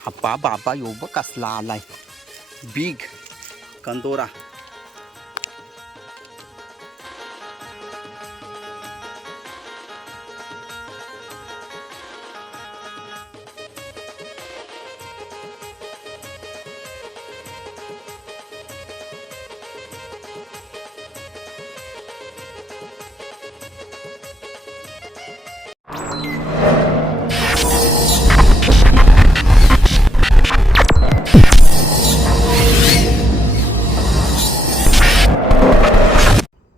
अप्पा बाबा यो बघ कसला आलाय बिग कंदोरा.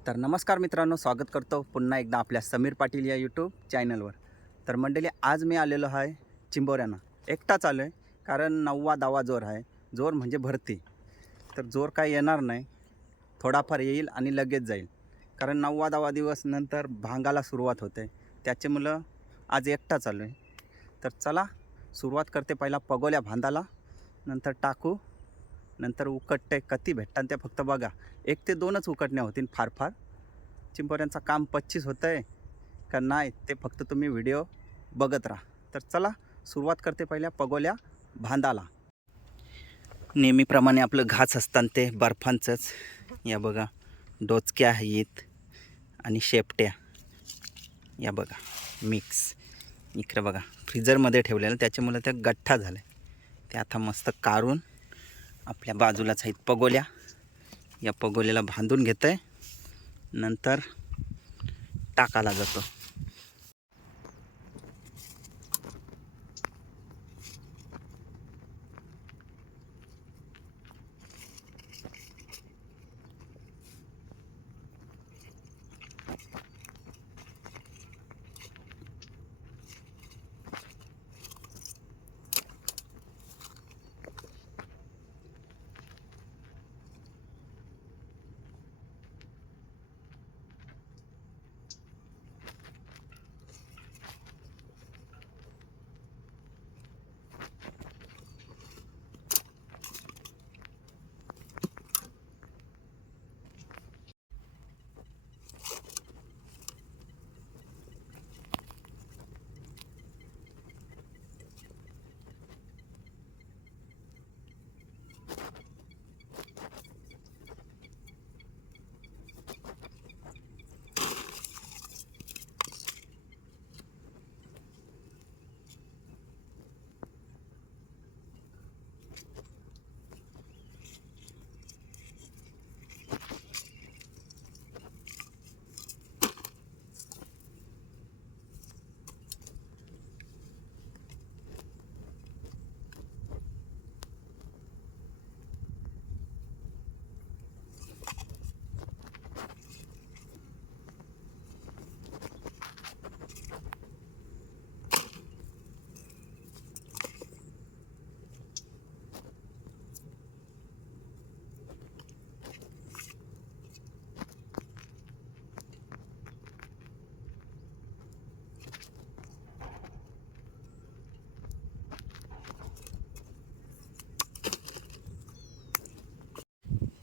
तर नमस्कार मित्रांनो, स्वागत करतो पुन्हा एकदा आपल्या समीर पाटील या यूट्यूब चॅनलवर. तर मंडळी, आज मी आलेलो आहे चिंबोऱ्यांना. एकटाच आलो आहे कारण 9वा 10वा जोर आहे. जोर म्हणजे भरती. तर जोर काय येणार नाही, थोडाफार येईल आणि लगेच जाईल. कारण 9वा 10वा दिवस नंतर भांगाला सुरुवात होते. त्याच्यामुळं आज एकटाच आलो आहे. तर चला सुरुवात करते. पहिला पगोल्या बांधाला, नंतर टाकू, नंतर उकटते. कधी भेटतात ते फक्त बघा. 1 ते 2च उकटण्या होतील फार फार. चिंबोऱ्यांचं काम 25 होतं आहे का नाही ते फक्त तुम्ही व्हिडिओ बघत राहा. तर चला सुरुवात करते पहिल्या पगोल्या बांधाला. नेहमीप्रमाणे आपलं घास असताना ते बर्फांचंच. या बघा, डोचक्या आहेत आणि शेपट्या. या बघा मिक्स. इकडे बघा फ्रीजरमध्ये ठेवलेलं, त्याच्यामुळे त्या गठ्ठा झाल्या. ते आता मस्त काढून आपल्या बाजूलाच आहेत पगोल्या. या पगोल्याला बांधून घेतं आहे, नंतर टाकाला जातो.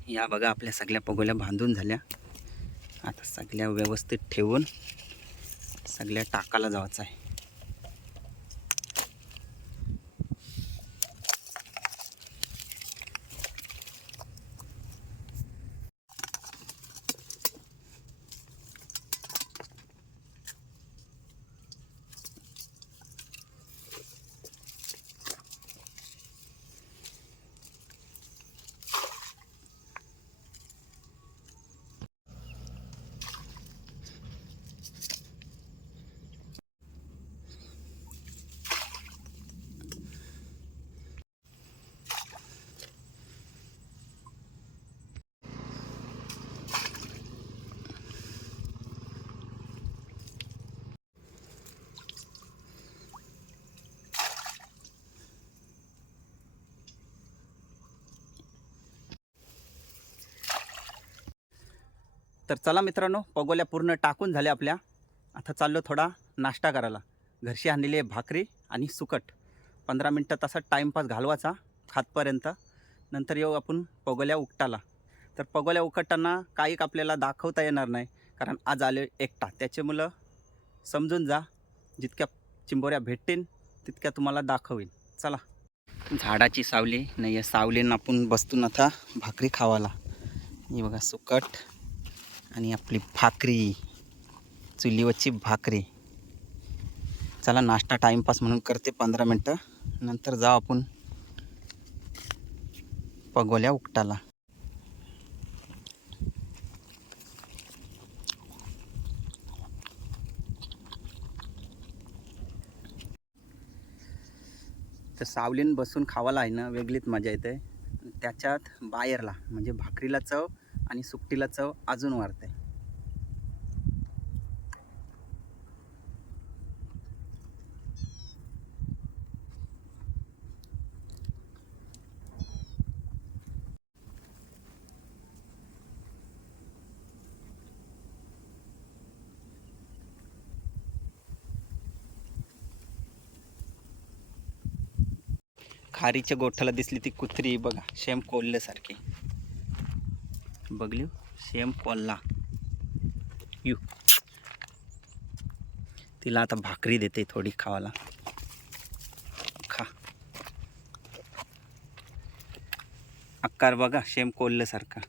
या बघा आपल्या सगळ्या पगोल्या बांधून झाल्या. आता सगळ्या व्यवस्थित ठेवून सगळ्या टाकाला जायचं आहे. तर चला मित्रांनो, पगोल्या पूर्ण टाकून झाल्या आपल्या. आता चाललो थोडा नाश्ता करायला. घरची आणलेली आहे भाकरी आणि सुकट. 15 मिनटं तसा टाईमपास घालवायचा खातपर्यंत. नंतर येऊ आपण पगोल्या उकटाला. तर पगोल्या उकटताना काही आपल्याला दाखवता येणार नाही, कारण आज आले एकटा. त्याच्यामुळं समजून जा, जितक्या चिंबोऱ्या भेटतील तितक्या तुम्हाला दाखवीन. चला. झाडाची सावली नाही या सावलीनं आपण बसतून आता भाकरी खावाला. ही बघा सुकट आणि आपली भाकरी, चुलीवरची भाकरी. चला नाश्ता टाईमपास म्हणून करते 15 मिनटं, नंतर जाऊ आपण पगोल्या उकटाला. तर सावलीन बसून खावाला आहे ना वेगळीच मजा येते. त्याच्यात बाहेरला म्हणजे भाकरीला चव आणि सुकटीला चव अजून वाढते. खारीच्या गोठ्याला दिसली ती कुत्री बघा, शेम कोल्ह्यासारखी. बघली शेम कोल्हा यू. तिला आता भाकरी देते थोडी खावाला. खा. आकार बघा शेम कोल्ह्यासारखा.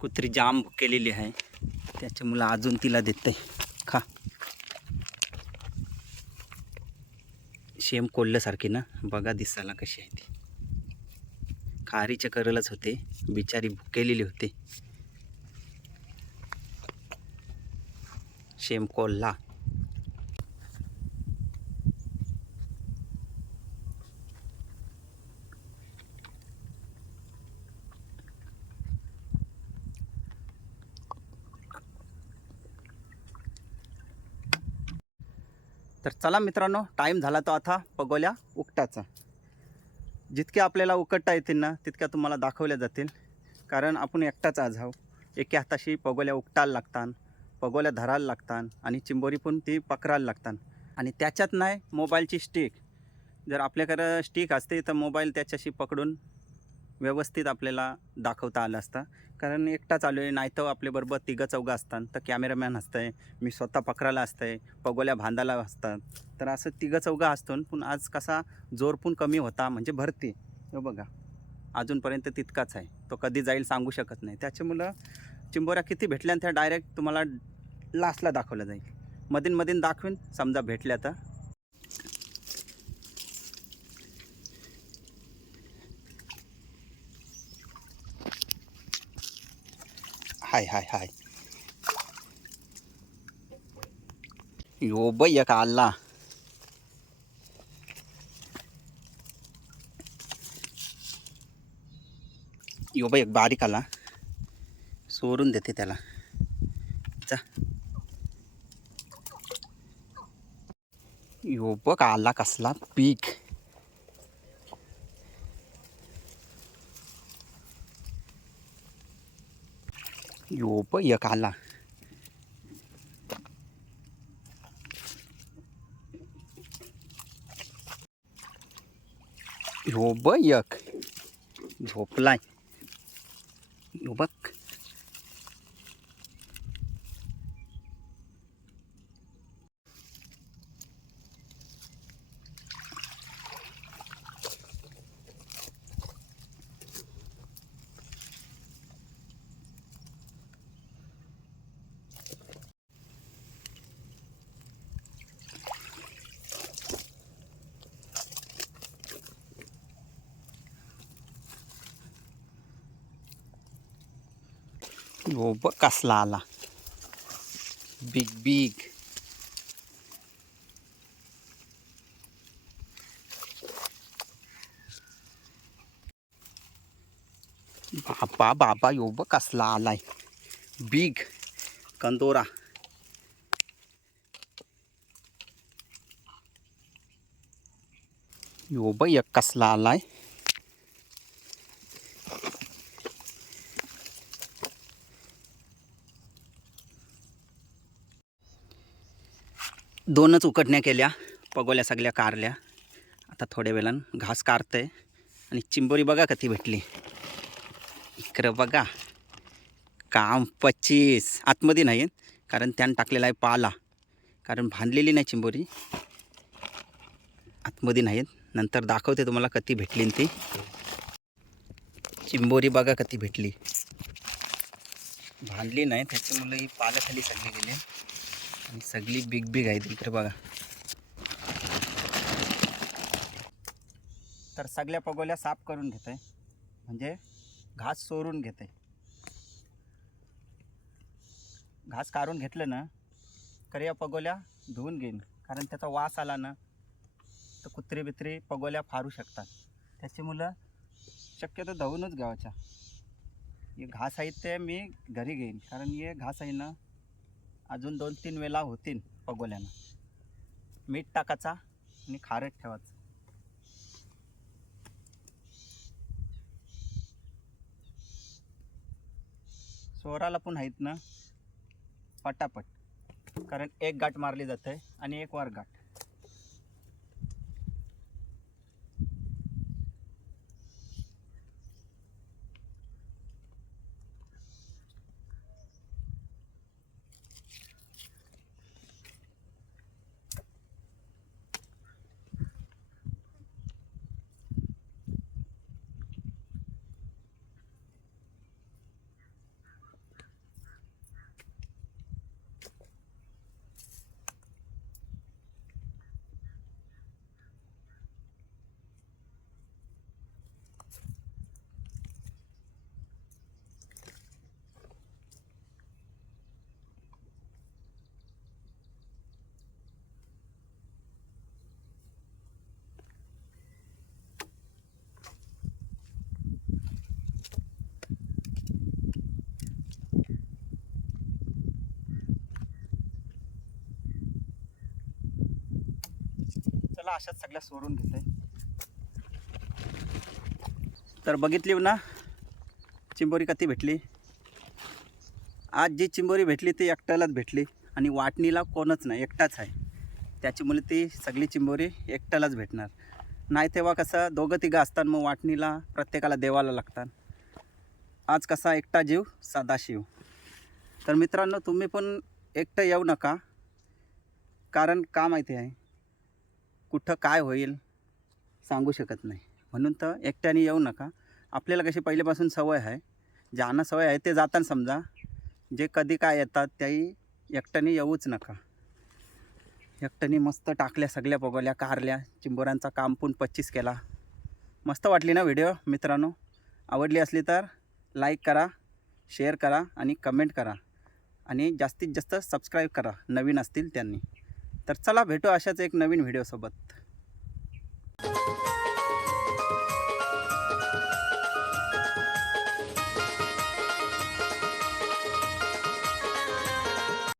कुत्री जाम भुकेलेली आहे, त्याच्यामुळे अजून तिला देते. खा. शेम कोल्ह्यासारखी ना बघा दिसायला कशी आहे ती. खारीचे करलच होते, बिचारी भुकेलेली होते. शेम कोल्हा. तर चला मित्रांनो, टाईम झाला तो आता पगोल्या उकटाचा. जितके आपल्याला उकटता येतील ना तितक्या तुम्हाला दाखवल्या जातील, कारण आपण एकटाच आज आहो. एके हाताशी पगोल्या उकटायला लागतात, पगोल्या धरायला लागतात आणि चिंबोरी पण ती पकडायला लागतात. आणि त्याच्यात नाही मोबाईलची स्टिक. जर आपल्याकडं स्टिक असते तर मोबाईल त्याच्याशी पकडून व्यवस्थित आपल्याला दाखवता आलं असतं. कारण एकटा चालू आहे, नाही तर आपल्याबरोबर तिघं चौघं असतात, तर कॅमेरामॅन असतंय, मी स्वतः पकडायला असतंय, पगोल्या बांधायला असतात. तर असं तिघं चौघं असतो. पण आज कसा जोर पण कमी होता, म्हणजे भरती हो बघा अजूनपर्यंत तितकाच आहे. तो कधी जाईल सांगू शकत नाही. त्याच्यामुळं चिंबोऱ्या किती भेटल्या त्या डायरेक्ट तुम्हाला लास्टला दाखवलं जाईल. मधीन दाखवीन समजा भेटल्या तर. हाय हाय हाय यो बाई एक आला. यो बाई एक बारीक आला, सोडून देते त्याला. जा. यो बघ आला कसला पीक. यो बघ एक आला. यो बघ एक झोपलाय. यो बघ. यो बघ कसला आला, बिग बिग. बाबा बाबा यो बघ कसला आलाय, बिग कंदोरा. यो बघ एक कसला आलाय. दोनच उकडण्या केल्या, पगोल्या सगळ्या कारल्या. आता थोड्या वेळानं घास कारते. आणि चिंबोरी बघा कधी भेटली. इकडं बघा काम 25 आतमध्ये नाही, कारण त्यानं टाकलेला आहे पाला. कारण बांधलेली नाही चिंबोरी, आतमध्ये नाहीत. नंतर दाखवते तुम्हाला कधी भेटली ती चिंबोरी. बघा कधी भेटली, बांधली नाही त्याच्यामुळे ही पाल्याखाली सगळी गेली आणि सगळी बिग बिग आहे इकडे बघा. तर सगळ्या पगोल्या साफ करून घेते, म्हणजे घास सोडून घेते. घास काढून घेतलं ना तर या पगोल्या धुवून घेईन, कारण त्याचा वास आला ना तर कुत्री बित्री पगोल्या फारू शकतात. त्याच्यामुळं शक्यतो धुवूनच घ्यावाच्या. हे घास आहे ते मी घरी घेईन, कारण हे घास आहे ना अजून 2-3 वेळा होतील पगोल्यानं. मीठ टाकायचा आणि खारट ठेवायचं. सोराला पण आहेत ना पटापट, कारण एक गाठ मारली जाते आणि एक वर गाठ. चला अशाच सगळ्या सोडून घेते. तर बघितली ना चिंबोरी कधी भेटली. आज जी चिंबोरी भेटली ती एकट्यालाच भेटली आणि वाटणीला कोणच नाही, एकटाच आहे. त्याच्यामुळे ती सगळी चिंबोरी एकट्यालाच भेटणार. नाही तेव्हा कसं 2-3 असतात, मग वाटणीला प्रत्येकाला देवाला लागतात. आज कसा एकटा जीव सदाशिव. तर मित्रांनो तुम्ही पण एकटं येऊ नका, कारण का माहिती आहे कुठं काय होईल सांगू शकत नाही. म्हणून तर एकट्याने येऊ नका. आपल्याला कशी पहिल्यापासून सवय आहे, ज्यांना सवय आहे ते जाताना समजा. जे कधी काय येतात त्याही एकट्याने येऊच नका. एकट्याने मस्त टाकल्या सगळ्या पगोल्या, कारल्या, चिंबोऱ्यांचा काम पण 25 केला. मस्त वाटली ना व्हिडिओ मित्रांनो. आवडली असली तर लाईक करा, शेअर करा आणि कमेंट करा आणि जास्तीत जास्त सबस्क्राईब करा नवीन असतील त्यांनी. तर चला भेटू अशाच एक नवीन व्हिडिओसोबत.